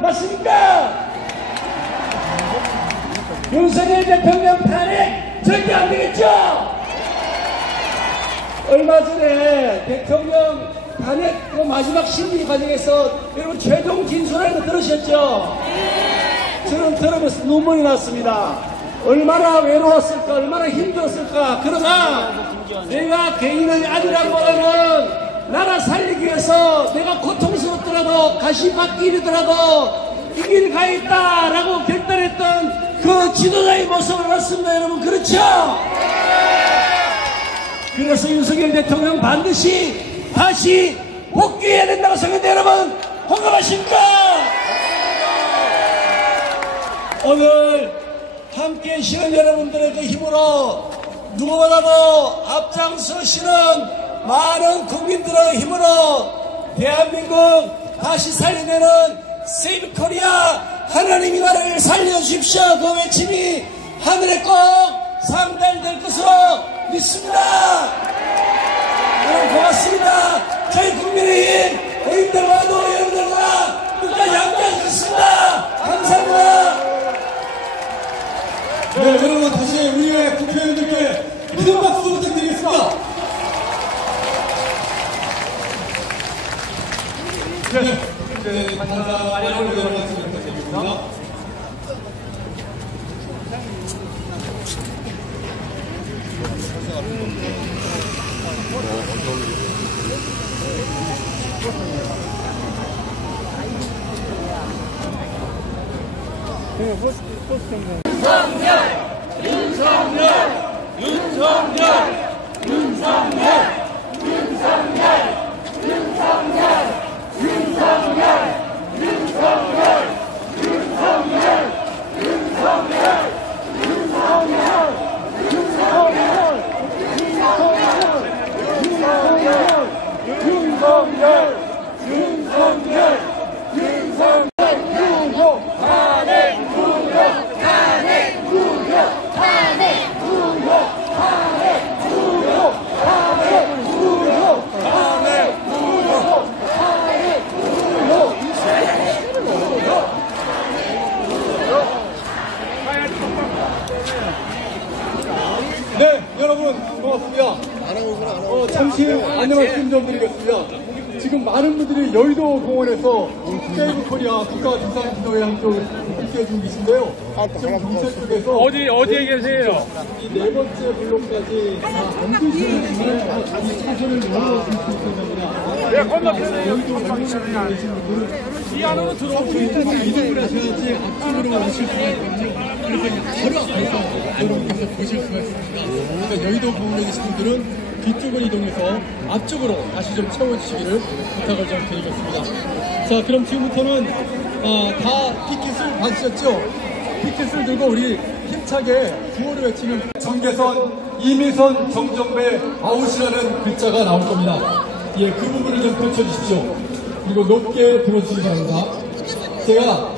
맞습니까? 윤석열 대통령 탄핵 절대 안 되겠죠? 얼마 전에 대통령 탄핵 그 마지막 심리 과정에서 여러분 최종 진술하는 거 들으셨죠? 저는 들으면서 눈물이 났습니다. 얼마나 외로웠을까, 얼마나 힘들었을까. 그러나 내가 개인의 아들하고는 나라 살리기 위해서 내가 고통스럽더라도 가시밭길이더라도 이 길 가야겠다라고 결단했던 그 지도자의 모습을 봤습니다. 여러분 그렇죠? 그래서 윤석열 대통령 반드시 다시 복귀해야 된다고 생각합니다. 여러분 공감하십니까? 오늘 함께 하시는 여러분들의 그 힘으로 누구보다도 앞장서시는 많은 국민들의 힘으로 대한민국 다시 살려내는 세이브 코리아 하나님이 나라를 살려주십시오. 그 외침이 하늘에 꼭 상달될 것으로 믿습니다. 여러분 고맙습니다. 저희 국민의힘 의원들과도 여러분들과 끝까지 함께하겠습니다. 감사합니다. 네, 여러분 다시 우리의 국회의원들께 큰 박수 부탁드리겠습니다. 네, 간단하게 말씀 부탁드리겠습니다. 네, 여러분 고맙습니다. 잠시 안내 말씀 좀 드리겠습니다. 지금 많은 분들이 여의도 공원에서 세이브 코리아 국가 비상기도회항 쪽을 함께해주고 계신데요. 지금 경찰 쪽에서 어디에 계세요? 이 네 번째 블록까지 안 드시는 자기 차선을 열어주실 수 있습니다. 네, 건너편에 여의도 공원에 계신 분들은 이 안으로 들어오시면 조금 이동을 하셔야지 앞쪽으로 오실 수가 있거든요. 그래서 바로 앞에서 여러분께서 보실 수가 있습니다. 그래서 여의도 공원에 계신 분들은 뒤쪽을 이동해서 앞쪽으로 다시 좀 채워주시기를 부탁을 좀 드리겠습니다. 자, 그럼 지금부터는 다 피켓을 받으셨죠? 피켓을 들고 우리 힘차게 구호를 외치는 정계선, 이미선, 정정배, 아웃이라는 글자가 나올 겁니다. 예, 그 부분을 좀 펼쳐주십시오. 그리고 높게 들어주시기 바랍니다. 제가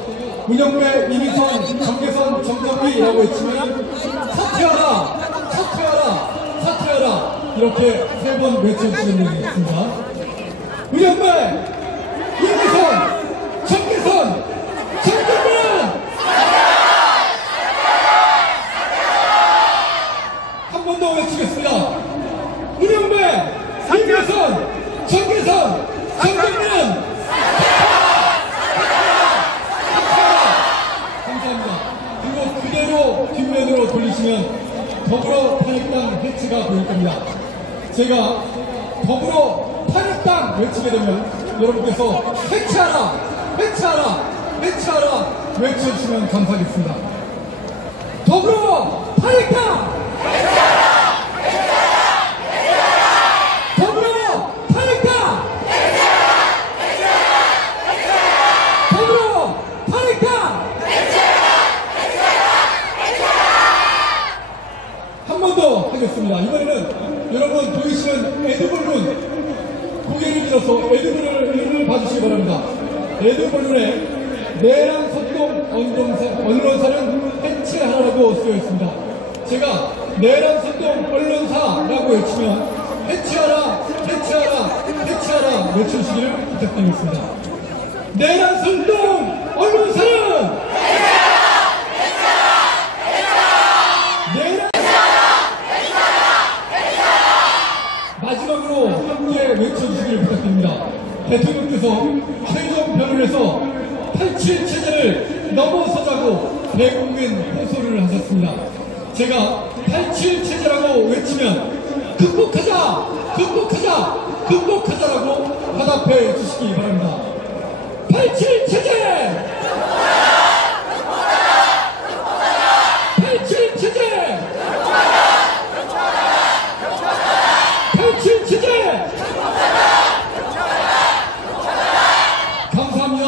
문영배, 이미선, 정계선, 정정배라고 외치면 사퇴하라! 사퇴하라! 사퇴하라! 이렇게 3번 외쳐주시는 분이 있습니다. 문영배, 이미선, 정계선, 정정배! 한 번 더 외치겠습니다. 문영배, 이미선, 정계선, 정정배! 감사합니다. 그리고 그대로 뒷면으로 돌리시면 더불어 탄핵당 해체가 보일 겁니다. 제가 더불어 탄핵당 외치게 되면 여러분께서 해체하라! 해체하라! 해체하라! 외쳐주시면 감사하겠습니다. 더불어 탄핵당! 해체하라! 해체하라! 해체하라! 더불어 탄핵당! 해체하라! 해체하라! 해체하라! 더불어 탄핵당! 한 번 더 하겠습니다. 이번에는 여러분 보이시는 에드벌룬 고개를 들어서 에드벌룬을 봐주시기 바랍니다. 에드벌룬에 내란 선동 언론사는 해체하라고 쓰여 있습니다. 제가 내란 선동 언론사라고 외치면 해체하라, 해체하라, 해체하라 외쳐주시기를 부탁드리겠습니다. 내란 선동 언론사! 87 체제를 넘어서자고 대국민 호소를 하셨습니다. 제가 87 체제라고 외치면 극복하자! 극복하자! 극복하자라고 화답해 주시기 바랍니다. 87 체제! 87 체제! 87 체제! 감사합니다.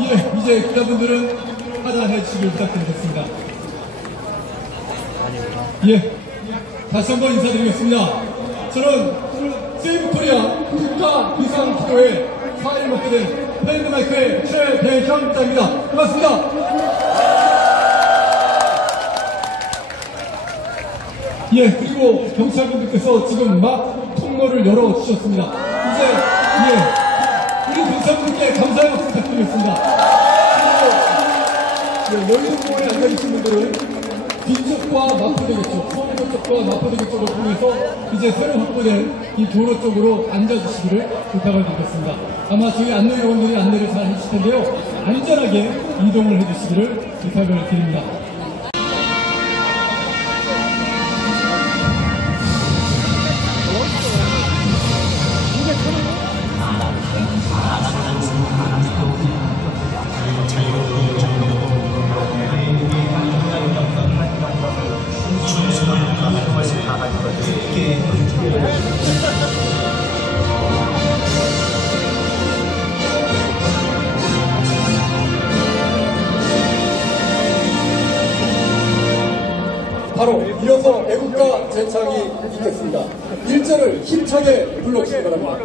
예, 이제 기자분들은 하단해 주시길 부탁드리겠습니다. 예, 다시 한번 인사드리겠습니다. 저는 세이브코리아 국가비상기도회 4일 맡게 된 팬드마이크의 최대현입니다. 고맙습니다. 예, 그리고 경찰분들께서 지금 막 통로를 열어주셨습니다. 이제, 예, 우리 경찰분들께 감사의 박수 부탁드리겠습니다. 그리고, 예, 여의도공원에 앉아계신 분들은 빈쪽과 마포대교 쪽, 서울역 쪽과 마포대교 쪽을 통해서 이제 새로 확보된 이 도로 쪽으로 앉아주시기를 부탁을 드리겠습니다. 아마 저희 안내 요원들이 안내를 잘 해주실 텐데요. 안전하게 이동을 해주시기를 부탁을 드립니다. 바로 이어서 애국가 제창이 있겠습니다. 1절을 힘차게 불러주시기 바랍니다.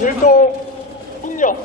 일도 풍력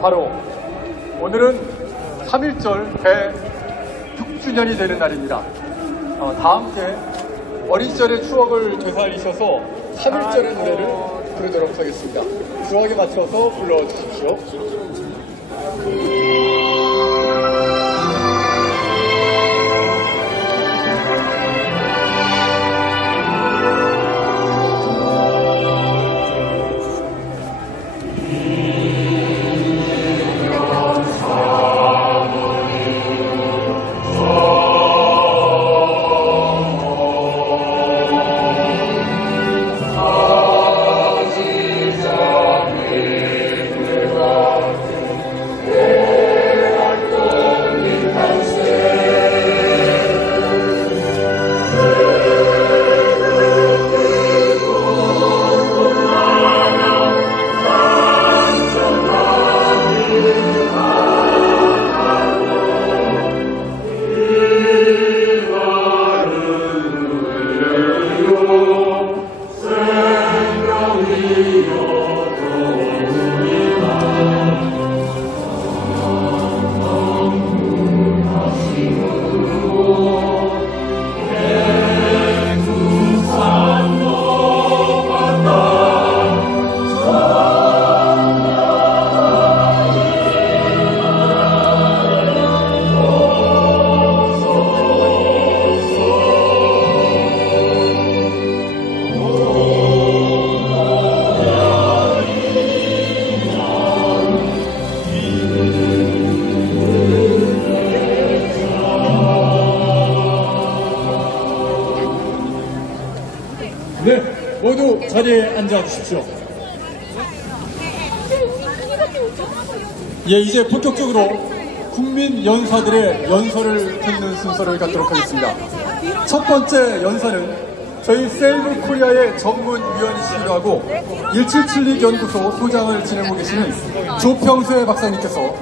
바로 오늘은 3.1절 배 6주년이 되는 날입니다. 다 함께 어린 시절의 추억을 되살리셔서 3.1절의 노래를 부르도록 하겠습니다. 추억에 맞춰서 불러주십시오. 앉아 주십시오. 예, 이제 본격적으로 국민 연사들의 연설을 듣는 순서를 갖도록 하겠습니다. 첫 번째 연사는 저희 세이브 코리아의 전문위원이시기도 하고 1776 연구소 소장을 지내고 계시는 조평세 박사님께서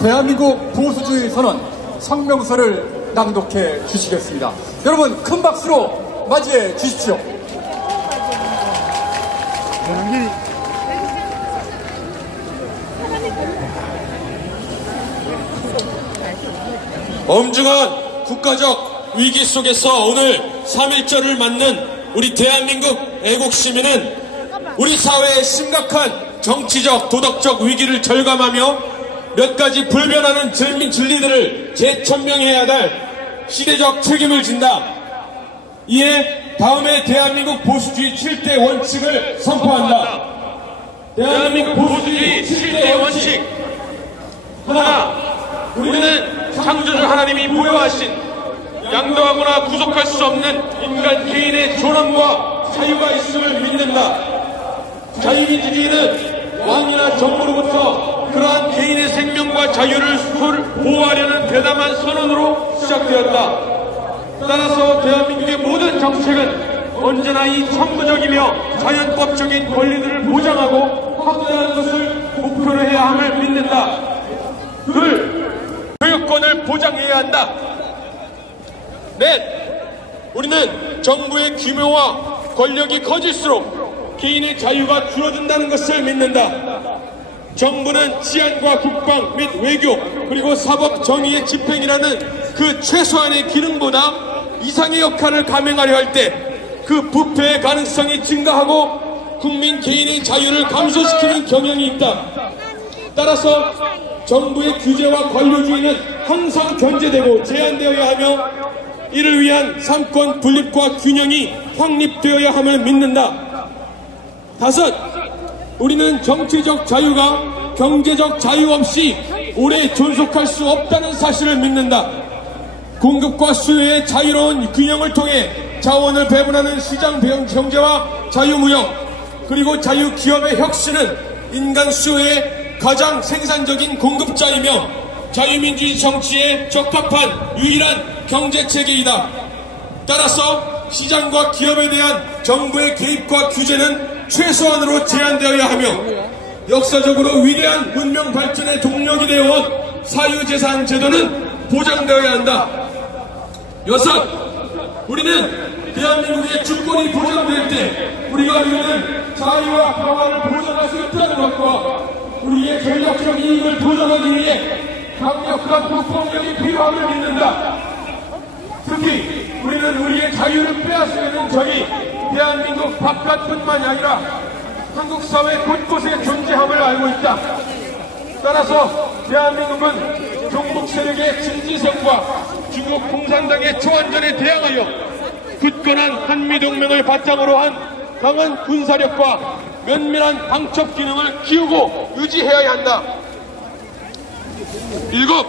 대한민국 보수주의 선언 성명서를 낭독해 주시겠습니다. 여러분 큰 박수로 맞이해 주십시오. 엄중한 국가적 위기 속에서 오늘 3.1절을 맞는 우리 대한민국 애국시민은 우리 사회의 심각한 정치적, 도덕적 위기를 절감하며 몇 가지 불변하는 진리들을 재천명해야 할 시대적 책임을 진다. 이에 다음에 대한민국 보수주의 7대 원칙을 선포한다. 대한민국 보수주의 7대 원칙. 하나, 우리는 창조주 하나님이 부여하신 양도하거나 구속할 수 없는 인간 개인의 존엄과 자유가 있음을 믿는다. 자유민주주의는 왕이나 정부로부터 그러한 개인의 생명과 자유를 보호하려는 대담한 선언으로 시작되었다. 따라서 대한민국의 모든 정책은 언제나 이 천부적이며 자연법적인 권리들을 보장하고 확대하는 것을 목표로 해야 함을 믿는다. 둘, 교육권을 보장해야 한다. 넷, 우리는 정부의 규모와 권력이 커질수록 개인의 자유가 줄어든다는 것을 믿는다. 정부는 치안과 국방 및 외교 그리고 사법 정의의 집행이라는 그 최소한의 기능보다 이상의 역할을 감행하려 할 때 그 부패의 가능성이 증가하고 국민 개인의 자유를 감소시키는 경향이 있다. 따라서 정부의 규제와 관료주의는 항상 견제되고 제한되어야 하며 이를 위한 삼권 분립과 균형이 확립되어야 함을 믿는다. 다섯, 우리는 정치적 자유가 경제적 자유 없이 오래 존속할 수 없다는 사실을 믿는다. 공급과 수요의 자유로운 균형을 통해 자원을 배분하는 시장 경제와 자유무역 그리고 자유기업의 혁신은 인간 수요의 가장 생산적인 공급자이며 자유민주주의 정치에 적합한 유일한 경제체계이다. 따라서 시장과 기업에 대한 정부의 개입과 규제는 최소한으로 제한되어야 하며 역사적으로 위대한 문명 발전의 동력이 되어온 사유재산 제도는 보장되어야 한다. 여섯, 우리는 대한민국의 주권이 보장될 때 우리가 이루는 자유와 평화를 보장할 수 있다는 것과 우리의 전략적 이익을 보장하기 위해 강력한 국방력이 필요함을 믿는다. 특히 우리는 우리의 자유를 빼앗으려는 적이 대한민국 바깥뿐만이 아니라 한국 사회 곳곳에 존재함을 알고 있다. 따라서 대한민국은 종북 세력의 진지성과 중국 공산당의 초안전에 대항하여 굳건한 한미동맹을 바탕으로 한 강한 군사력과 면밀한 방첩 기능을 키우고 유지해야 한다. 일곱,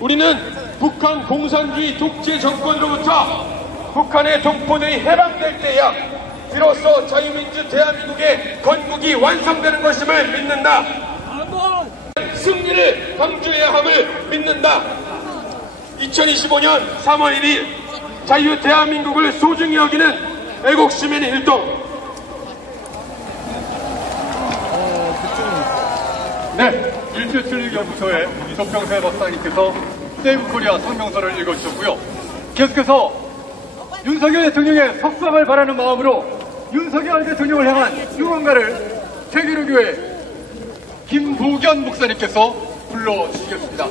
우리는 북한 공산주의 독재 정권으로부터 북한의 동포들이 해방될 때야 비로소 자유민주 대한민국의 건국이 완성되는 것임을 믿는다. 승리를 강조해야 함을 믿는다. 2025년 3월 1일 자유 대한민국을 소중히 여기는 애국시민 일동. 네, 1776 연구소의 조평세 박사님께서 세이브 코리아 성명서를 읽어주셨고요. 계속해서 윤석열 대통령의 석방을 바라는 마음으로 윤석열 대통령을 향한 유언가를 세계로교회 김보견 목사님께서 불러주시겠습니다.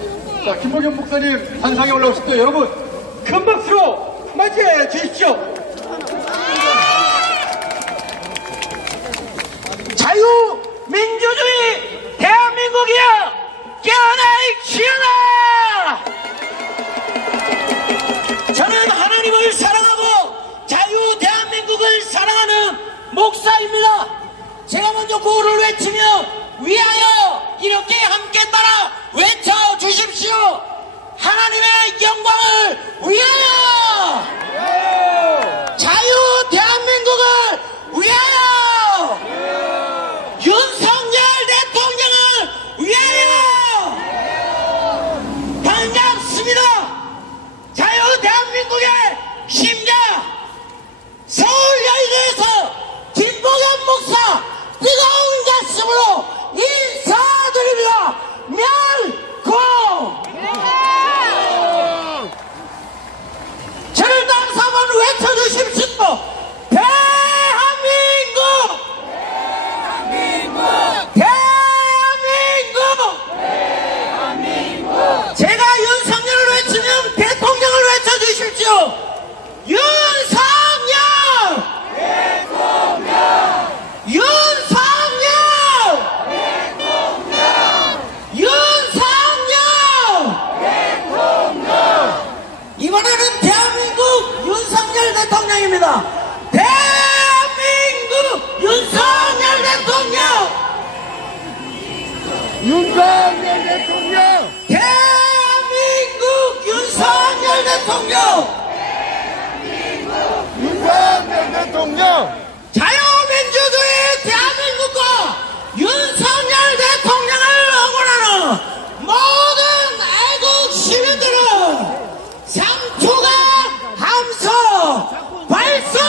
자, 김보견 목사님 단상에 올라오실 때 여러분 큰 박수로 맞이해 주십시오. 자유민주주의 대한민국이여 깨어나이 키어나! 저는 하나님을 사랑하고 자유 대한민국을 사랑하는 목사입니다. 제가 먼저 구호를 외치며 위하여 이렇게 함께 따라 외쳐주십시오. 하나님의 영광을 위하여! 자유 대한민국을 위하여! 윤석열 대통령! 대한민국 윤석열 대통령! 윤석열 대통령! 자유민주주의 대한민국과 윤석열 대통령을 응원하는 모든 애국 시민들은 3초간 함성 발사!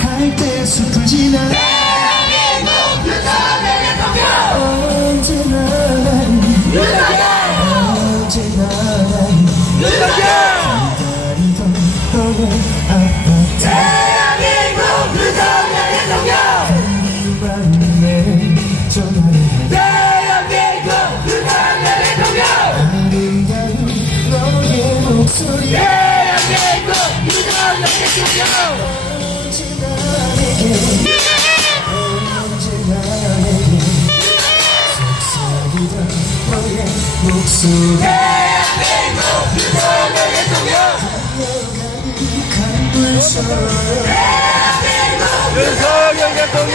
할때 숲을 지나 대한민국 윤석열 대통령! 언제나 기다리던 너의 아파트 대한민국 윤석열 대통령! 밤에 전화를 대한민국 윤석열 대통령! 아름다운 너의 목소리 대한민국 윤석열 대통령! 언제나 내게 속삭이던 너의 목소리 대한민국 윤석열 대통령! 강물처럼 윤석열 대통령!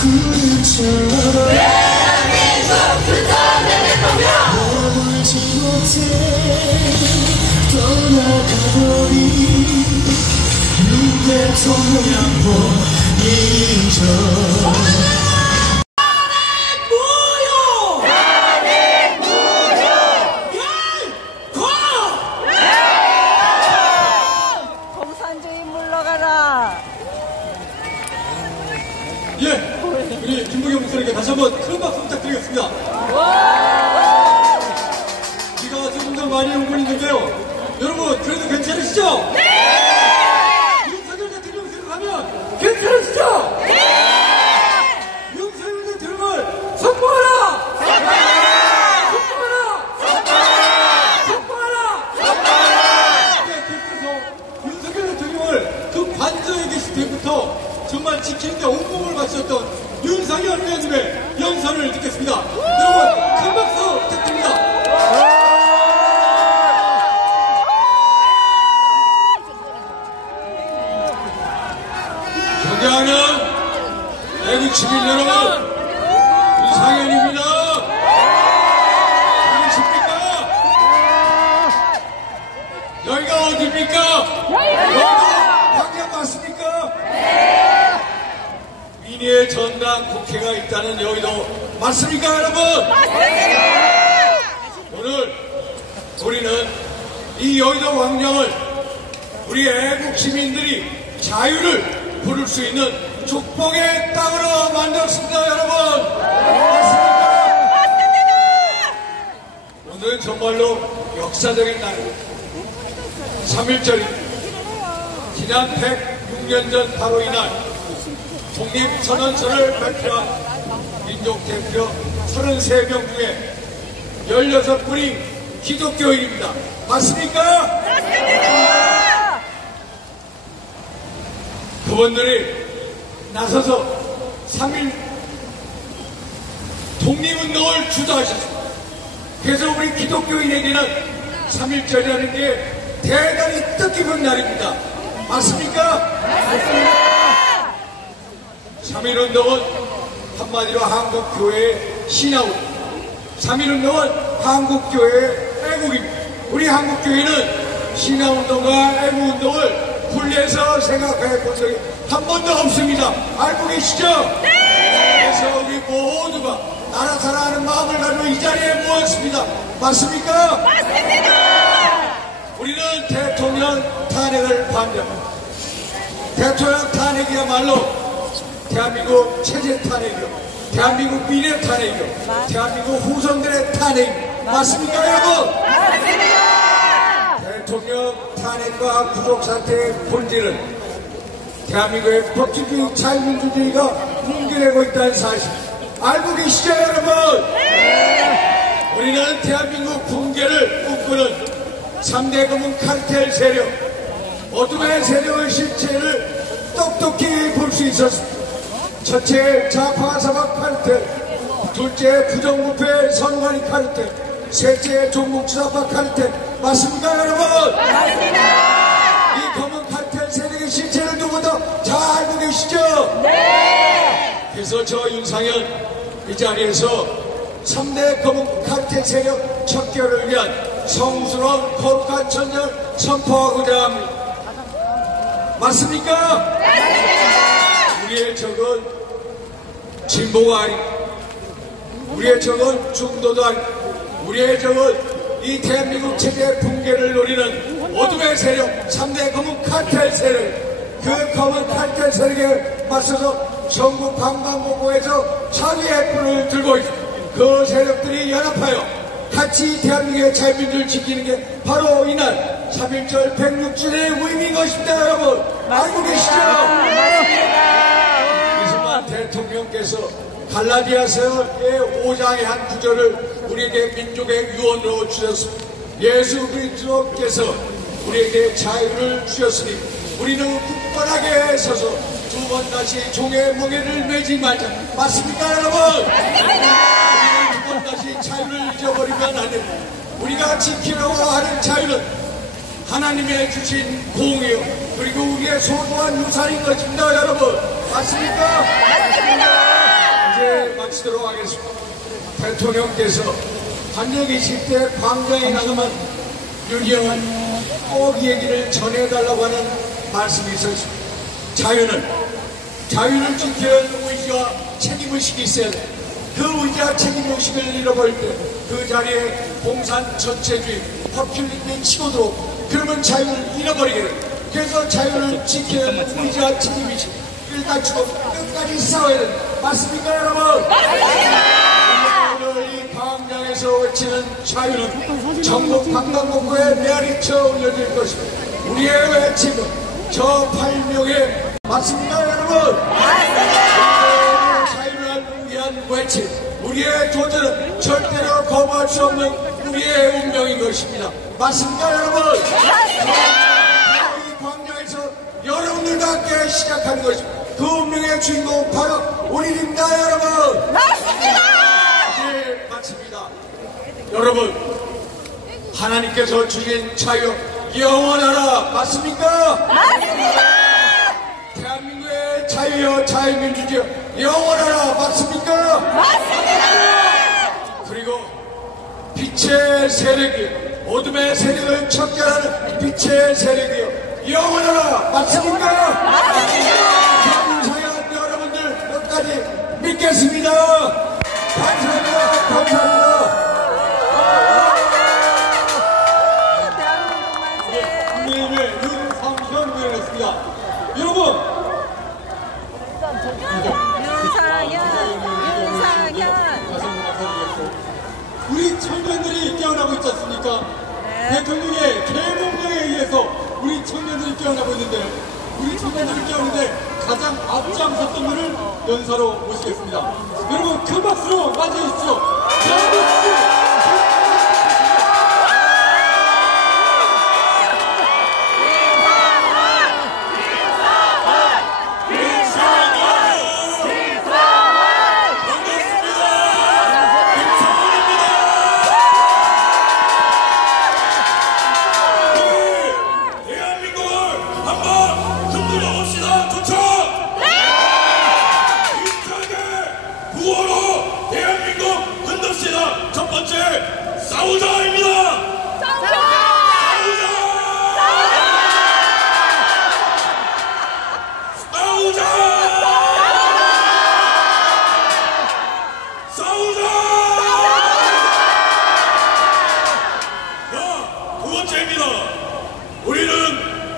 구름처럼 대한민국 윤석열 대통령! 머물지 못해 떠나가버린 윤 대통령 인정 공산주의 물러가라. 예, 우리 김부겸 목사님께 다시 한번 큰 박수 부탁드리겠습니다. 비가 조금 더 많이 오고 있는데요. 여러분, 그래도 괜찮으시죠? 네! 윤석열 대통령 생각하면 괜찮으시죠? 네! 윤석열 대통령을 선포하라! 선포하라! 네, 그래서 윤석열 대통령을 그 관저에 계실 때부터 정말 지키는데 온몸을 바쳤던 윤상현 의원님의 연설을 듣겠습니다. 여러분, 큰 박수 부탁드립니다. 존경하는 애국 시민 여러분, 윤상현입니다. 안녕하십니까? 여기가 어디입니까? 여기가 광장 맞습니까? 민의의 전당 국회가 있다는 여의도 맞습니까, 여러분? 오늘 우리는 이 여의도 광장을 우리 애국 시민들이 자유를 부를 수 있는 축복의 땅으로 만들었습니다, 여러분. 맞습니까? 오늘은 정말로 역사적인 날입니다. 3.1절입니다. 지난 106년 전 바로 이날 독립선언서를 발표한 민족대표 33명 중에 16분이 기독교인입니다. 맞습니까? 맞습니다. 그분들이 나서서 3.1 독립운동을 주도하셨습니다. 그래서 우리 기독교인에게는 3.1절이라는 게 대단히 뜻깊은 날입니다. 맞습니까? 맞습니다. 3.1운동은 한마디로 한국교회의 신화운, 3.1운동은 한국교회의 애국입니다. 우리 한국교회는 신화운동과 애국운동을 분리해서 생각해 본 적이 한 번도 없습니다. 알고 계시죠? 네! 그래서 우리 모두가 나라 사랑하는 마음을 가지고 이 자리에 모였습니다. 맞습니까? 맞습니다. 우리는 대통령 탄핵을 반대합니다. 대통령 탄핵이야말로 대한민국 체제 탄핵이요, 대한민국 미래 탄핵이요, 대한민국 후손들의 탄핵입니다. 맞습니까, 여러분? 맞습니다. 대통령 탄핵과 구속사태의 본질은 대한민국의 법치주의, 자유민주주의가 붕괴되고 있다는 사실 알고 계시죠, 여러분? 우리는 대한민국 붕괴를 꿈꾸는 3대 검은 카르텔 세력, 어둠의 세력의 실체를 똑똑히 볼 수 있었습니다. 첫째, 좌파 사박 카르텔, 둘째, 부정부패 선관위 카르텔, 셋째, 종북주사파 카르텔. 맞습니까, 여러분? 맞습니다. 이 검은 카르텔 세력의 실체를 누구보다 잘 알고 계시죠? 네. 그래서 저 윤상현 이 자리에서 3대 검은 카르텔 세력 척결을 위한 성스러운 거룩한 전쟁을 선포하고자 합니다. 맞습니까? 맞습니다. 우리의 적은 진보가 아니고, 우리의 적은 중도도 아니고, 우리의 적은 이 대한민국 체제의 붕괴를 노리는 어둠의 세력, 3대 검은 카르텔 세력, 그 검은 카르텔 세력에 맞서서 전국 방방곡곡에서 자기의 불을 들고 있습니다. 그 세력들이 연합하여 같이 대한민국의 자유민주를 지키는 게 바로 이날 3.1절 106주년의 의미인 것입니다, 여러분. 알고 계시죠? 이승만 대통령께서 갈라디아서의 5장의 한 구절을 우리에게 민족의 유언으로 주셨습니다. 예수 그리스도께서 우리에게 자유를 주셨으니 우리는 굳건하게 서서 두 번 다시 종의 멍에를 매지 말자. 맞습니까, 여러분? 우리는 두 번 다시 자유를 잊어버리면 안 됩니다. 우리가 지키려고 하는 자유는 하나님의 주신 공이요, 그리고 우리의 소중한 유산인 것입니다, 여러분. 맞습니까? 맞습니다. 이제 마치도록 하겠습니다. 대통령께서 한여 계실 때 광장에 나가면 윤경은 꼭 이 얘기를 전해달라고 하는 말씀이 있었습니다. 자유를 지키는 의지와 책임의식이 있어야 돼. 그 의지와 책임의식을 잃어버릴 때 그 자리에 공산 전체주의, 퍼퓰리즘이 치고 들어오고, 그러면 자유를 잃어버리게 돼. 그래서 자유를 지키는 의지와 책임의식 을 갖추고 끝까지 싸워야 된다. 맞습니까, 여러분? 맞습니다. 오늘 이 광장에서 외치는 자유는 전국 방방곡곡에 메아리쳐 올려질 것입니다. 우리의 외침은 저 8명의, 맞습니까, 여러분? 맞습니다. 자유를 위한 외침, 우리의 도전은 절대로 거부할 수 없는 우리의 운명인 것입니다. 맞습니까, 여러분? 맞습니다. 이 광장에서 여러분들과 함께 시작하는 것입니다. 그 운명의 주인공 바로 우리입니다, 여러분. 맞습니다. 이제 마칩니다. 여러분, 하나님께서 주신 자유 영원하라. 맞습니까? 맞습니다. 대한민국의 자유여, 자유민주주의 영원하라. 맞습니까? 맞습니다. 그리고 빛의 세력이 어둠의 세력을 척결하는 빛의 세력이여 영원하라. 맞습니까? 맞습니다. 윤상현 여러분들 끝까지 믿겠습니다. 감사합니다. 감사합니다. 국민의힘의 윤상현 의원이었습니다. 여러분, 우리 청년들이 깨어나고 있지 않습니까? 네. 대통령의 계명령에 의해서 우리 청년들이 깨어나고 있는데, 우리 청년들이 깨어나는데 가장 앞장섰던 분을 연사로 모시겠습니다. 여러분, 큰 박수로 맞이해주십시오.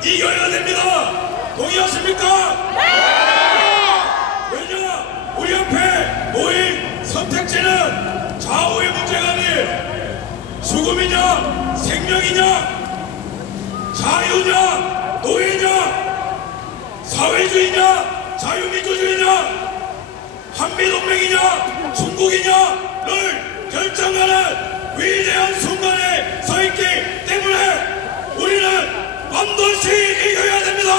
이겨야 됩니다. 동의하십니까? 네! 왜냐? 우리 옆에 모인 선택지는 좌우의 문제가 아니에요. 죽음이냐, 생명이냐, 자유냐, 노예냐, 사회 사회주의냐 자유민주주의냐 한미동맹이냐 중국이냐를 결정하는 위대한 순간에 서 있기 때문에 우리는 반드시 이겨야 됩니다.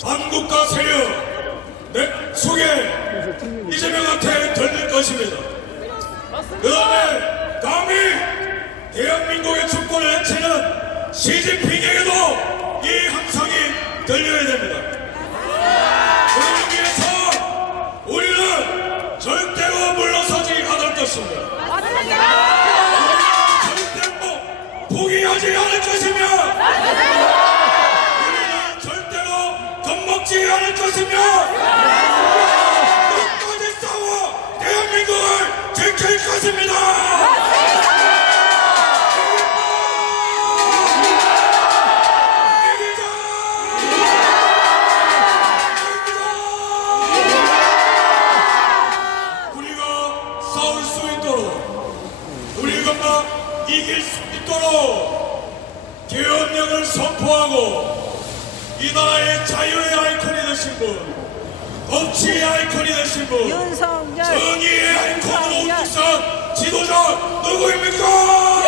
반국가 세력 내 속에 이재명한테 들릴 것입니다. 그 다음에 감히 대한민국의 주권을 해치는 시진핑에게도 이 함성이 들려야 됩니다. 그러기 위해서 우리는 절대로 물러서지 않을 것입니다. 절대로 포기하지 않을 것이며 겁먹지 않을 것이며 끝까지 싸워 대한민국을 지킬 것입니다. 우리가 싸울 수 있도록 우리가 이길 수 있도록 계엄령을 선포하고 이 나라의 자유의 아이콘이 되신 분, 법치의 아이콘이 되신 분, 윤석열, 정의의 아이콘으로 우뚝선 지도자 누구입니까?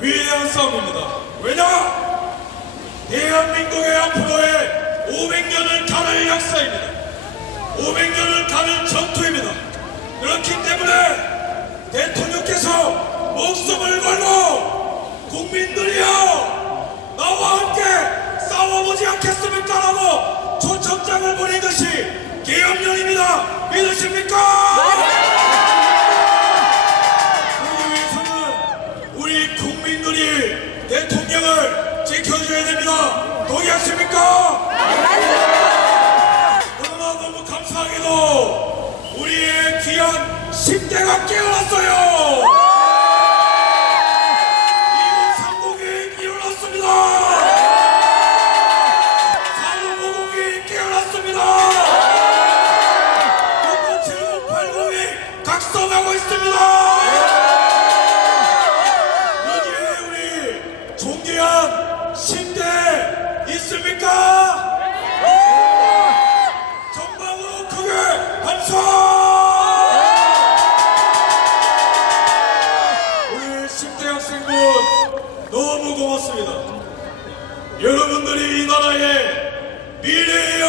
위대한 싸움입니다. 왜냐? 대한민국의 앞으로의 500년을 가를 역사입니다. 500년을 가는 전투입니다. 그렇기 때문에 대통령께서 목숨을 걸고 국민들이여 나와 함께 싸워보지 않겠습니까? 라고 초청장을 보낸 것이 계엄령입니다. 믿으십니까? 우리 국민들이 대통령을 지켜줘야 됩니다. 동의하십니까? 그러나 너무 감사하게도 우리의 귀한 10대가 깨어났어요. 2030이 깨어났습니다. 4550이 깨어났습니다. 697080이 각성하고 있습니다. 존귀한 10대 있습니까? 전방으로 크게 함성! 우리 10대 학생분 너무 고맙습니다. 여러분들이 이 나라의 미래예요.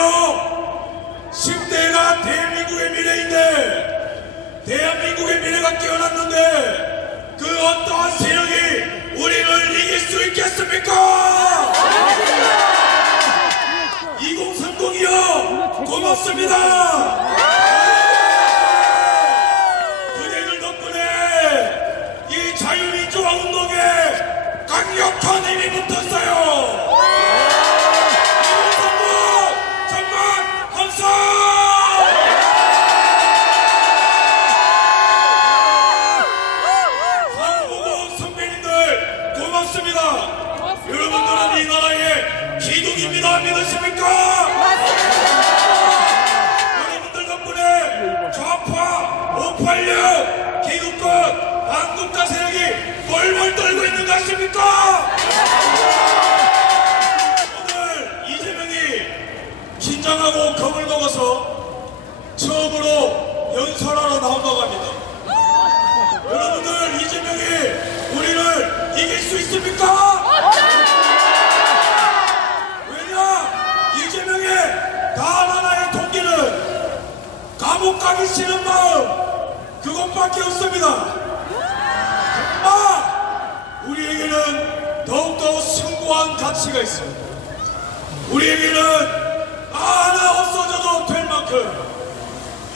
10대가 대한민국의 미래인데 대한민국의 미래가 깨어났는데 그 어떠한 세력이 우리를 이길 수 있겠습니까? 2030이요 고맙습니다. 그대들 덕분에 이 자유민주화 운동에 강력한 힘이 붙었어요. 2030 정말 감사. 여러분들은 이 나라의 기둥입니다. 믿으십니까? 여러분들 덕분에 좌파 586 기득권 반국가 세력이 뻘뻘 떨고 있는 것 같습니까? 오늘 이재명이 긴장하고 겁을 먹어서 처음으로 연설하러 나온다고 합니다. 여러분들 이재명이 우리를 이길 수 있습니까? 왜냐? 이재명의 단 하나의 동기는 감옥 가기 싫은 마음 그것밖에 없습니다. 우리에게는 더욱더 숭고한 가치가 있습니다. 우리에게는 하나 없어져도 될 만큼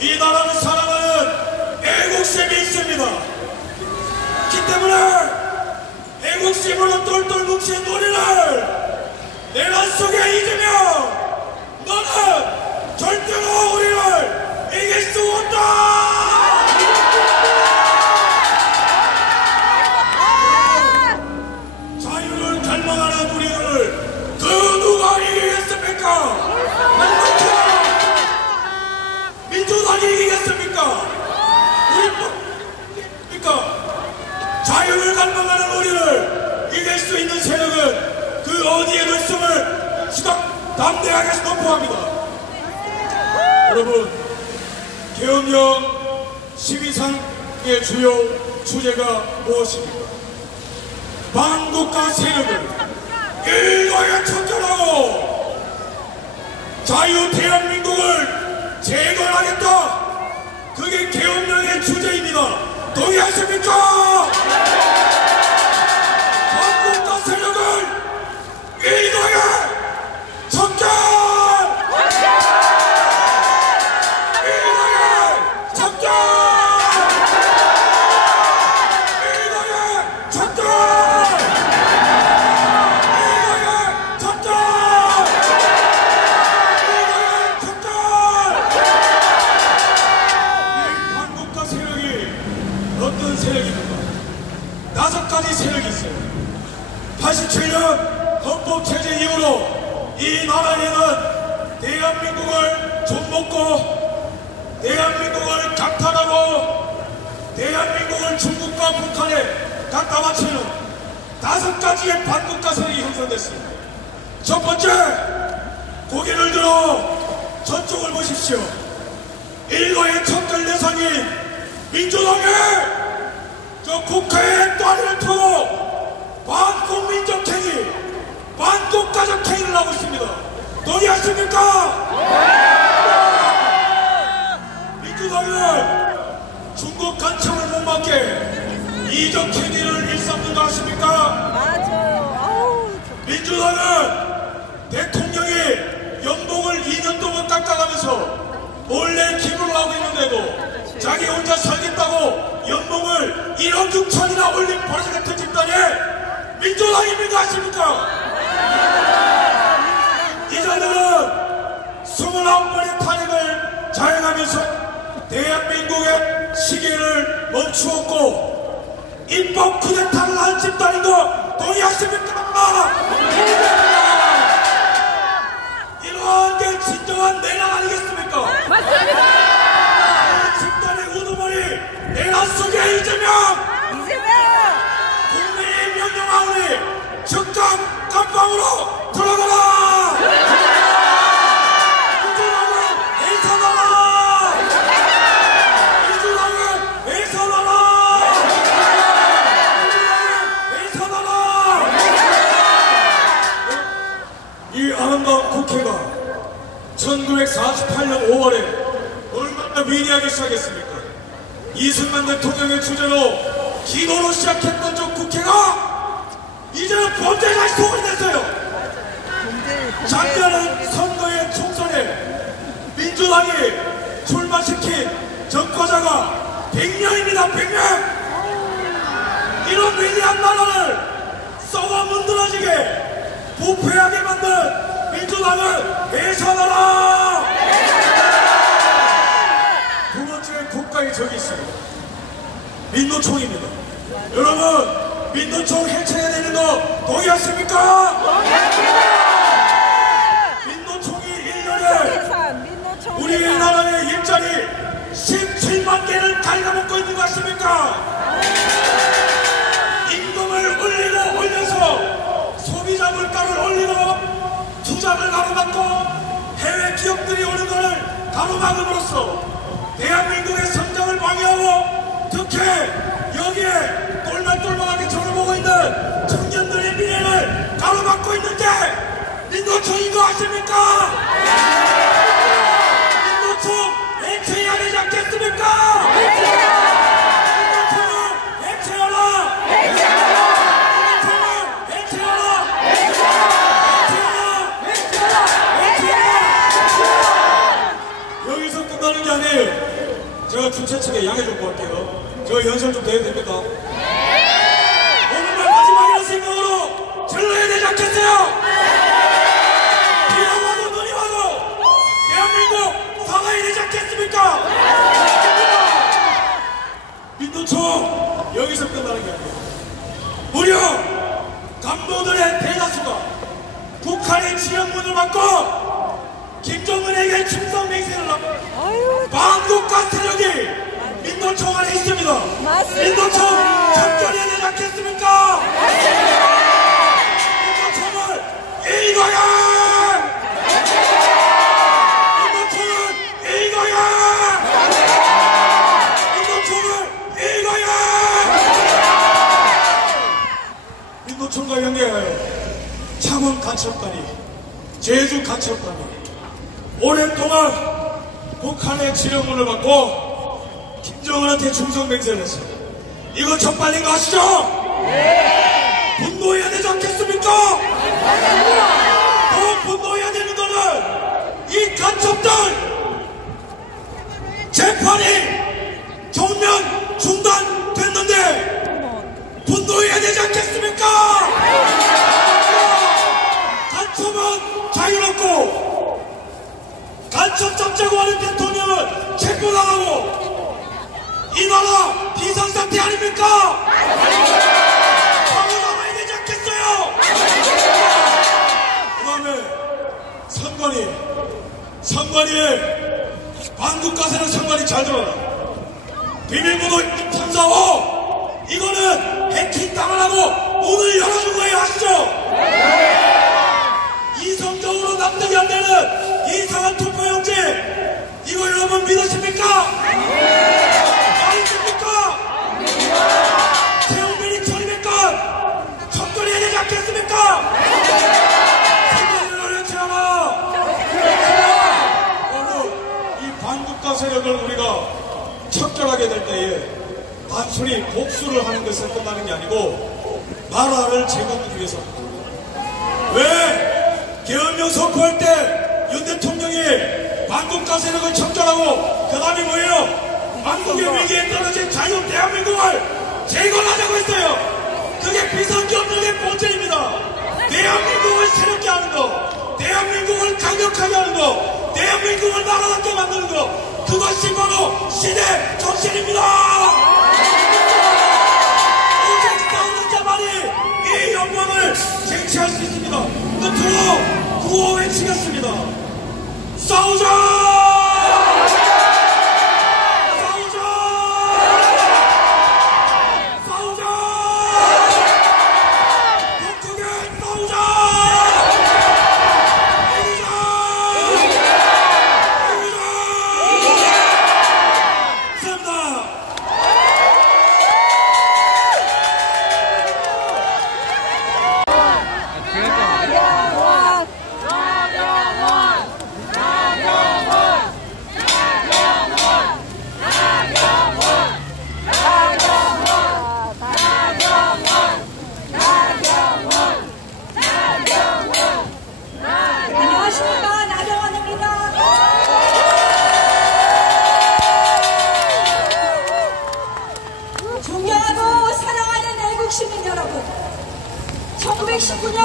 이 나라를 사랑하는 애국심이 있습니다. 그 때문에 애국심으로 똘똘 뭉친 우리를 내란 속에 잊으며 너는 절대로 우리를 이길 수 없다. 자유를 갈망하는 우리를 그 누가 이기겠습니까? 민주당이 이기겠습니까? 우리입니까? 자유를 갈망하는 우리를 이길 수 있는 세력은 그 어디에도 있음을 담대하게 선포합니다. 여러분, 계엄령 12상의 주요 주제가 무엇입니까? 반국가 세력을 일거에 척결하고 자유 대한민국을 재건하겠다. 그게 계엄령의 주제입니다. 동의하십니까? 반국가 세력을 일거에 척결! 일거에 척결! 일거에 척결! 일거에 척결! 일거에 척결! 이 반국가 세력이 어떤 세력입니까? 5가지 세력이 있어요. 87년 헌법체제 이후로 이 나라에는 대한민국을 좀먹고 대한민국을 강탈하고 대한민국을 중국과 북한에 갖다 바치는 5가지의 반국가 세력이 형성됐습니다. 첫 번째, 고개를 들어 저쪽을 보십시오. 일거의 척결 대상인 민주당이 저 국회에 다리를 펴고 반국민적 행위, 반국가적 행위를 하고 있습니다. 동의하십니까? 민주당은 중국 간첩을 못 막게 이적 행위를 일삼는 거 아십니까? 맞아요. 민주당은 대통령이 연봉을 2년 동안 깎아가면서 몰래 기부를 하고 있는데도 자기 혼자 살겠다고 연봉을 1억 6천이나 올린 버릇 같은 집단이 민주당입니까? 아십니까? 이자들은 29번의 탄핵을 자행하면서 대한민국의 시계를 멈추었고 입법 쿠데타를 한 집단인 거 동의하십니까? 이러한 게 진정한 내란 아니겠습니까? 맞습니다. 집단의 우두머리 내란 속에 이재명 국민이 명령하오니 즉각 감방으로 들어가라! 민주당은 애선하라! 민주당은 애선하라! 민주당은 애선하라! 이 아름다운 국회가 1948년 5월에 얼마나 위대하게 시작했습니까? 이승만 대통령의 주제로 기도로 시작했던 저 국회가 이제는 범죄자의 속이 됐어요. 작년은 선거의 총선에 민주당이 출마시킨 적과자가 100명입니다. 100명! 이런 위대한 나라를 썩어 문드러지게 부패하게 만든 민주당을 해산하라! 두 번째 국가의 적이 있습니다. 민노총입니다. 여러분, 민노총 해체해야 되는 거 동의하십니까? 민노총이 1년에 우리나라의 일자리 17만 개를 갉아먹고 있는 거 아십니까? 임금을 올려서 소비자 물가를 올리고 투자를 가로막고 해외 기업들이 오는 것을 가로막음으로써 대한민국의 성장을 방해하고 특히 여기에 똘망똘망하게 저를 보고 있는 청년들의 미래를 가로막고 있는 게 민노총인 거 아십니까? 민노총 해체해야 되지 않겠습니까? 민노총을 해체하라! 민노총을 해체하라! 해체하라! 제가 주최 측에 양해 좀 구할게요. 저 연설 좀 돼야 됩니까? 오늘날 마지막이라는 생각으로 절러야 되지 않겠어요? 비가 와도 눈이 와도 대한민국 살아야 되지 않겠습니까? 민노총 여기서 끝나는 게 아니에요. 무려 간부들의 대다수가 북한의 지령문을 받고 김정은에게 충성 맹세를 하고 반국가 세력이 민노총 안에 있습니다. 맞습니다. 민노총 접견해야 되지 않겠습니까? 민노총을 이거야! 민노총은 이거야! 민노총을 이거야! 민노총과 연계하여 창원 간첩단이, 제주 간첩단이 오랫동안 북한의 지령문을 받고 김정은한테 충성맹세를 했어요. 이거 적반인 거 아시죠? 네. 분노해야 되지 않겠습니까? 더 분노해야 되는 거는 이 간첩들 재판이 전면 중단됐는데 분노해야 되지 않겠습니까? 간첩은 자유롭고 간첩 잡자고 하는 대통령은 체포당하고 이 나라 비상사태 아닙니까? 바로 나와야 되지 않겠어요? 그 다음에 선관위에 반국가세는 선관위 잘 들어라. 비밀번호 634호 이거는 해킹 당하라고 문을 열어준 거예요. 아시죠? 이성적으로 납득이 안 되는 이상한 투표용지 이거 여러분 믿으십니까? 말입니까? 태용민이 처리니까 접근해야 되지 않겠습니까? 생각을 어렵지 않아. 오늘 이 반국가 세력을 우리가 척결하게 될 때에 단순히 복수를 하는 것에 끝나는 게 아니고 나라를 재건하기 위해서 왜 계엄령 선포할 때 윤 대통령이 반국가 세력을 척결하고 그 다음에 뭐예요? 만국의 위기에 떨어진 자유 대한민국을 재건하자고 했어요. 그게 비상경영의 본질입니다. 대한민국을 새롭게 하는 거, 대한민국을 강력하게 하는 거, 대한민국을 나라답게 만드는 거, 그것이 바로 시대 정신입니다. 오직 싸우는 자만이 이 영광을 쟁취할 수 있습니다. 끝으로 구호 외치겠습니다. 싸우자! 존경하고 사랑하는 애국 시민 여러분, 1919년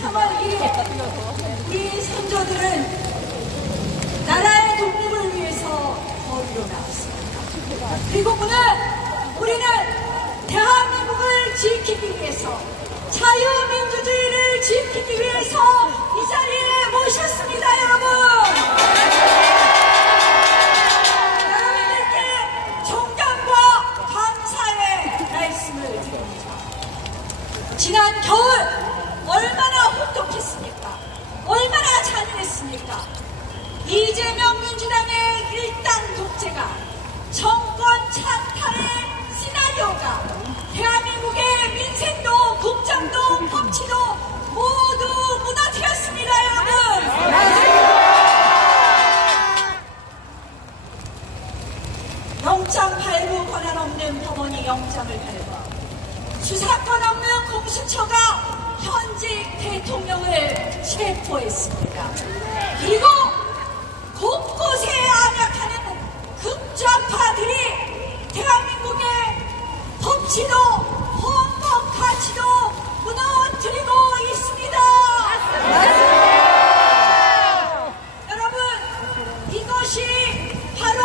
3월 1일 우리 선조들은 나라의 독립을 위해서 거리로 나왔습니다. 그리고 우리는 대한민국을 지키기 위해서, 자유민주주의를 지키기 위해서 이 자리에 모셨습니다. 여러분, 여러분들께 존경과 감사의 말씀을 드립니다. 지난 겨울 얼마나 혹독했습니까? 얼마나 잔인했습니까? 이재명 민주당의 일당 독재가, 정권 찬탈의 시나리오가 대한민국의 민생도 국정도 법치도 모두 무너뜨렸습니다. 여러분, 영장 발부 권한 없는 법원이 영장을 발부하고 수사권 없는 공수처가 현직 대통령을 체포했습니다. 그리고 곳곳에 안약하는 극좌파들이 정치도 헌법 가치도 무너뜨리고 있습니다. 여러분, 이것이 바로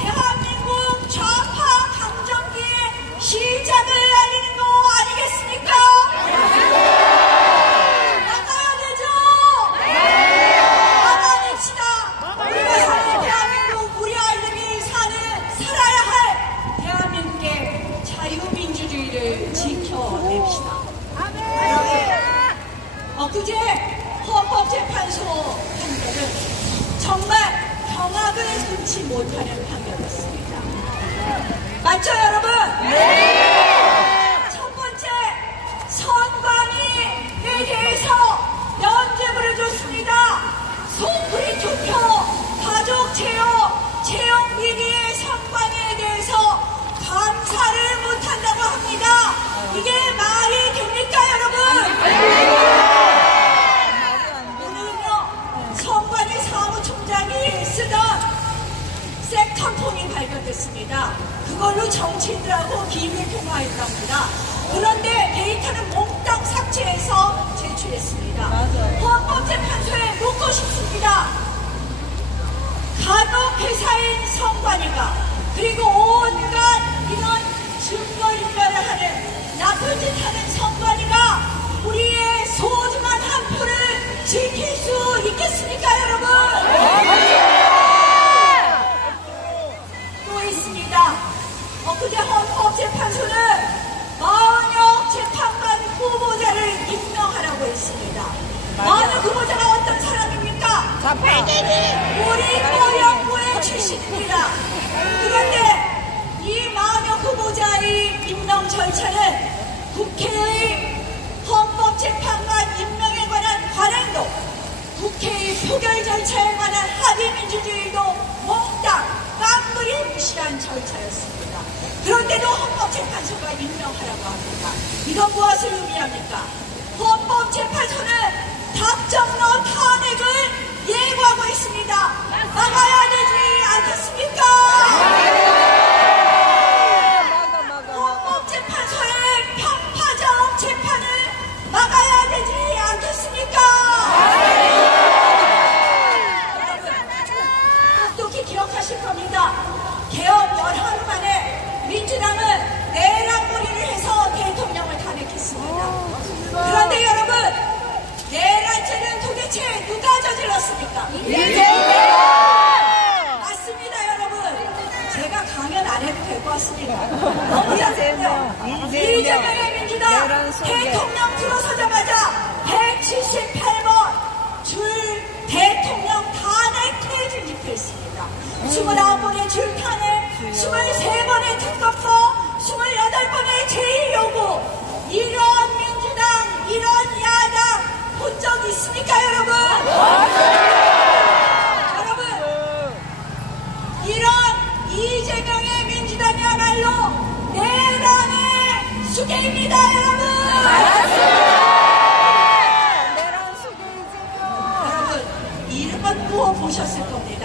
대한민국 좌파 강점기의 시작을 알리는 거 아니겠습니까? 나가야 되죠? 나가냅시다. 우리가 사는 대한민국, 우리 아이들이 살아야 할 대한민국의 자유민주주의를 지켜냅시다. 엊그제 헌법재판소 판결은 정말 경악을 금치 못하는 판결이었습니다. 맞죠, 여러분? 첫 번째, 선관위에 대해서 면죄부를 줬습니다. 속풀이 투표, 가족 채용 비리의 선관위에 대해서 감사를 못한다고 합니다. 이게 말이 됩니까, 여러분? 오늘은요, 선관위 사무총장이 쓰던 섹터폰이 발견됐습니다. 그걸로 정치인들하고 비밀 통화했답니다. 그런데 데이터는 몽땅 삭제해서 제출했습니다. 헌법재판소에 묻고 싶습니다. 간혹회사인 선관위가 그리고 온갖 이런 증거인멸을 하는 나쁜 짓 하는 선관위가 우리의 소중한 한 표를 지킬 수 있겠습니까, 여러분? 또 있습니다. 엊그제 헌법재판소는 마은혁 재판관 후보자를 임명하라고 했습니다. 마은혁 후보자가 어떤 사람입니까? 우리 모연부의 출신입니다. 그런데 이 마은혁 후보자의 임명 절차는 국회의 헌법재판관 임명에 관한 관행도, 국회의 표결 절차에 관한 합의민주주의도 몽땅 깡그리 무시한 절차였습니다. 그런데도 헌법재판소가 임명하라고 합니다. 이건 무엇을 의미합니까? 헌법재판소는 답정너 탄핵을 예고하고 있습니다. 막아야 되지 않겠습니까? 헌법재판소의 편파적 재판을 막아야 되지 않겠습니까? 똑똑히 기억하실 겁니다. 개헌 열하루 만에 민주당은 내란몰이를 해서 대통령을 탄핵했습니다. 그런데 여러분, 내란죄는 도대체 누가 저질렀습니까? 맞습니다, 여러분. 제가 강연 안 해도 될 것 같습니다. 너무 잘했네요. 이재명의 민주당 대통령 들어서자마자 178번 줄 대통령 탄핵 퇴진 집회했습니다. 29번의 줄 탄핵, 23번의 특검법, 28번의 제1요구. 이런 민주당, 이런 야당 본 적 있습니까, 여러분? 여러분, 이런 이재명의 민주당이야말로 내란의 수괴입니다, 여러분. 내란 수괴이지요. 여러분, 이런 거 보셨을 겁니다.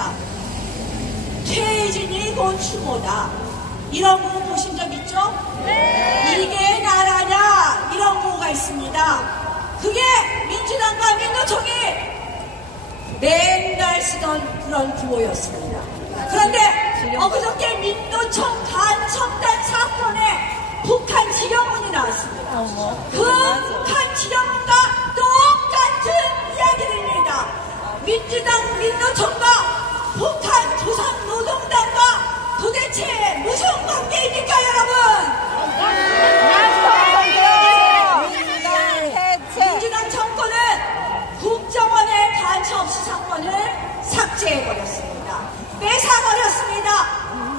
퇴진이 곧 추모다. 이런 거 보신 적 있죠? 이게 나라냐? 이런 거가 있습니다. 그게 민주당과 민노총이 맨날 쓰던 그런 구호였습니다. 그런데 엊그저께 민노총 간첩단 사건에 북한 지령문이 나왔습니다. 그 북한 지령문과 똑같은 이야기입니다. 민주당 민노총과 북한 조선노동당과 도대체 무슨 관계입니까, 여러분? 민주당 정권은 국정원의 간첩 수사권을 삭제해버렸습니다. 뺏어버렸습니다.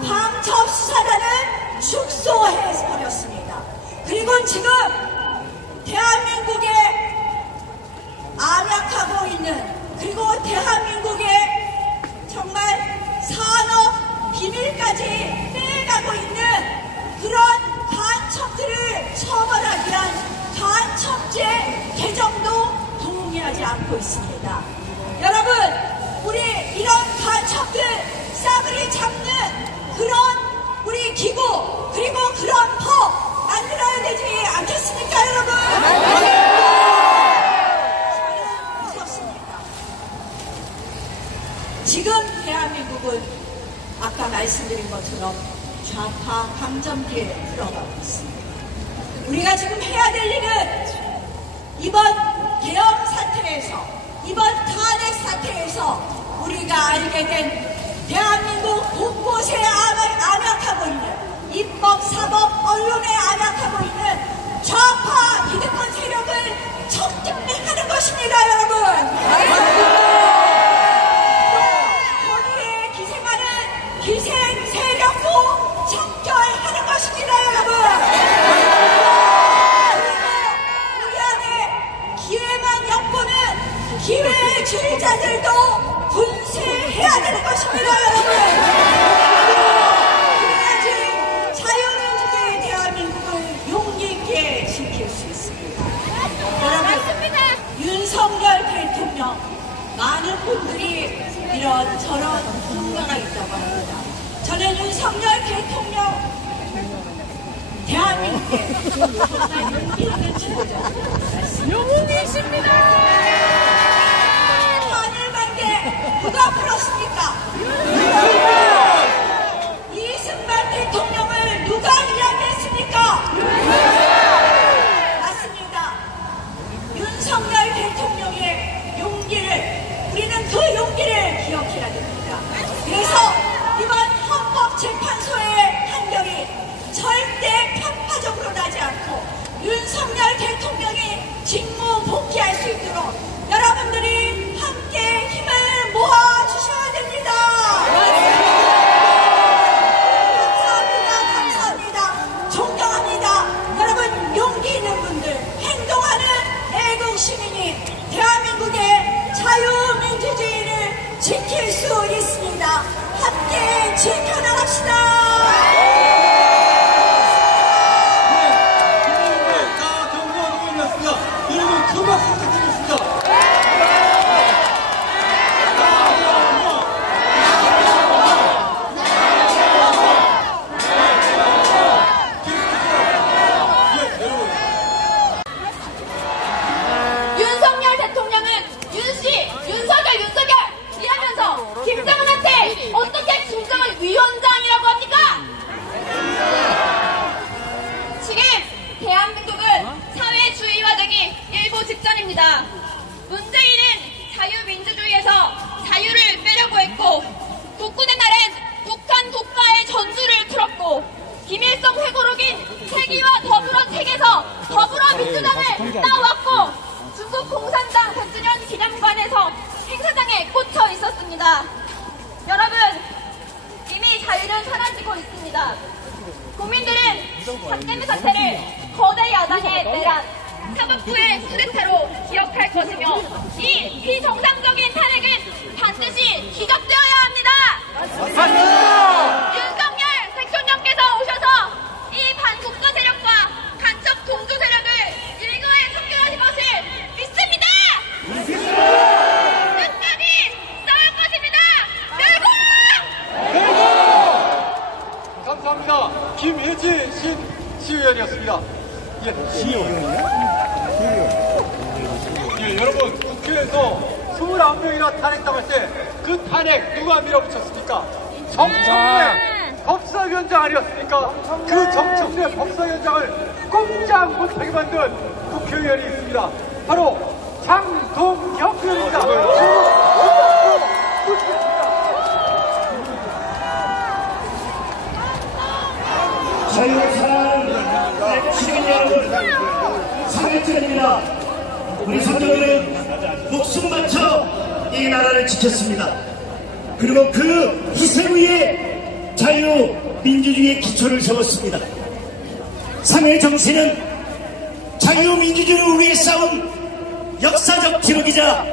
방첩 수사단은 축소해버렸습니다. 그리고 지금 대한민국에 암약하고 있는, 그리고 대한민국의 정말 산업 비밀까지 빼가고 있는 그런 간첩들을 처벌하기 위한 간첩죄 개정도 동의하지 않고 있습니다. 여러분, 우리 이런 간첩들 싸그리 잡는 그런 우리 기구, 그리고 그런 법 지금 대한민국은 아까 말씀드린 것처럼 좌파 강점기에 들어가고 있습니다. 우리가 지금 해야 될 일은 이번 계엄 사태에서, 이번 탄핵 사태에서 우리가 알게 된 대한민국 곳곳에 암약하고 있는 입법, 사법, 언론에 암약하고 있는 좌파 기득권 세력을 척결하는 것입니다, 여러분. 또 거기에 기생하는 기생 세력도 척결하는 것입니다, 여러분. 그리고 우리 안에 기회만 엿보는 기회주의자들도 분쇄해야 되는 것입니다, 여러분. 그래야지 자유민주주의 대한민국을 용기 있게 지킬 수 있습니다. 여러분, 윤석열 대통령, 많은 분들이 이런저런 평가가 있다고 합니다. 저는 윤석열 대통령, 대한민국의 정말 용기 있는 지도자입니다. 영웅이십니다. 한일 관계 누가 풀었습니까? 이승만 대통령을 누가 이야기했습니까? 맞습니다. 윤석열 대통령의 용기를, 우리는 그 용기를 기억해야 됩니다. 그래서 이번 헌법재판소의 판결이 절대 편파적으로 나지 않고 윤석열 대통령이 직무 복귀할 수 있도록 여러분들이 함께 힘을 모아주셔야 됩니다. 감사합니다. 감사합니다. 존경합니다. 여러분, 용기 있는 분들, 행동하는 애국 시민이 대한민국의 자유민주주의를 지킬 수 있습니다. 함께 지켜나갑시다. 여러분 큰 박수 부탁드리겠습니다. 윤석열 대통령은 윤씨, 윤석열 이라면서 김정은한테 어떻게 김정은 위원장이라고 합니까? 지금 대한민국은 사회주의화되기 일보 직전입니다. 문재인은 자유민주주의에서 자유를 빼려고 했고, 국군의 날엔 북한 독가의 전술을 틀었고, 김일성 회고록인 세기와 더불어 책에서 더불어민주당을 따왔고, 중국 공산당 100주년 기념관에서 행사장에 꽂혀 있었습니다. 여러분, 이미 자유는 사라지고 있습니다. 국민들은 박근혜 사태를 거대 야당의 내란, 사법부의 쿠데타로 기억할 것이며, 이 비정상적인 탄핵은 반드시 기각되어야 합니다. 윤석열 대통령께서 오셔서 이 반국가 세력과 간첩 동조 세력을 일거에 척결하실 것을 믿습니다. 끝까지 싸울 것입니다. 결국! 감사합니다. 김혜지 시의원이었습니다. 예, 여러분, 국회에서 21명이나 탄핵당할 때 그 탄핵 누가 밀어붙였습니까? 정청래 법사위원장 아니었습니까? 그 정청래 법사위원장을 꼼짝 못하게 만든 국회의원이 있습니다. 바로 장동혁 의원입니다. 자유를 사랑하는 시민 여러분, 3일째입니다. 우리 선조들은 목숨 바쳐 이 나라를 지켰습니다. 그리고 그 희생 위에 자유민주주의의 기초를 세웠습니다. 3일 정신은 자유민주주의를 위해 싸운 역사적 기록이자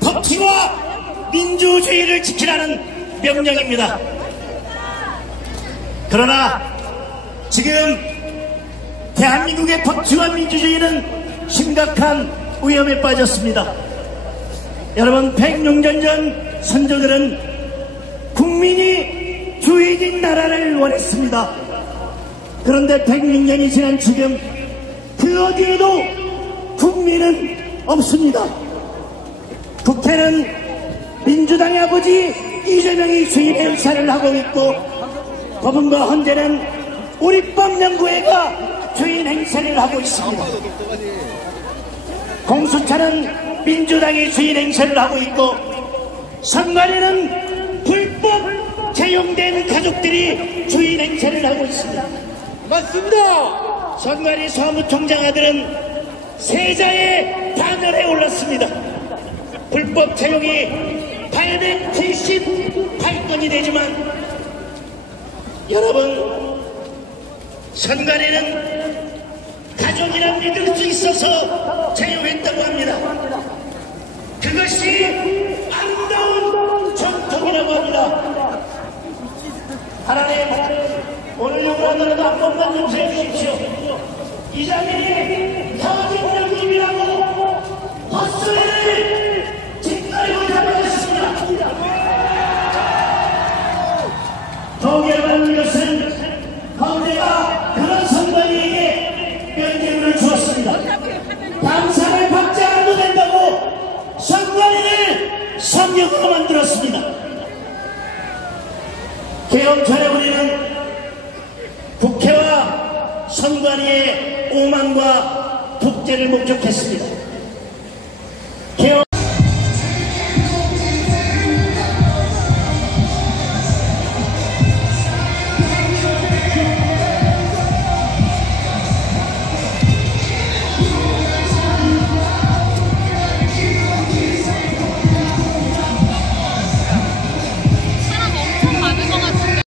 법치와 민주주의를 지키라는 명령입니다. 그러나 지금 대한민국의 법치와 민주주의는 심각한 위험에 빠졌습니다. 여러분, 106년 전 선조들은 국민이 주인인 나라를 원했습니다. 그런데 106년이 지난 지금 그 어디에도 국민은 없습니다. 국회는 민주당의 아버지 이재명이 주인 행사를 하고 있고, 법원과 헌재는 우리법연구회가 주인 행사를 하고 있습니다. 공수처는 민주당이 주인 행사를 하고 있고, 선관위는 불법 채용된 가족들이 주인 행사를 하고 있습니다. 맞습니다. 선관위 사무총장 아들은 세자의 반열에 올랐습니다. 불법 채용이 878건이 되지만, 여러분, 선관위는 가족이라 믿을 수 있어서 채용했다고 합니다. 그것이 아름다운 전통이라고 합니다. 하나님, 오늘 요구하더라도 한 번만 좀 세주십시오. 이장님이 서진영님이라고 헛소리를 짓거리고 잡아주셨습니다. 동의하는 것은 헌재가 그런 선관위에게 면죄부를 주었습니다. 감사를 받지 않아도 된다고 선관위를 성역으로 만들었습니다. 개헌 전에 우리는 국회와 선관위의 오만과 독재를 목격했습니다. 개헌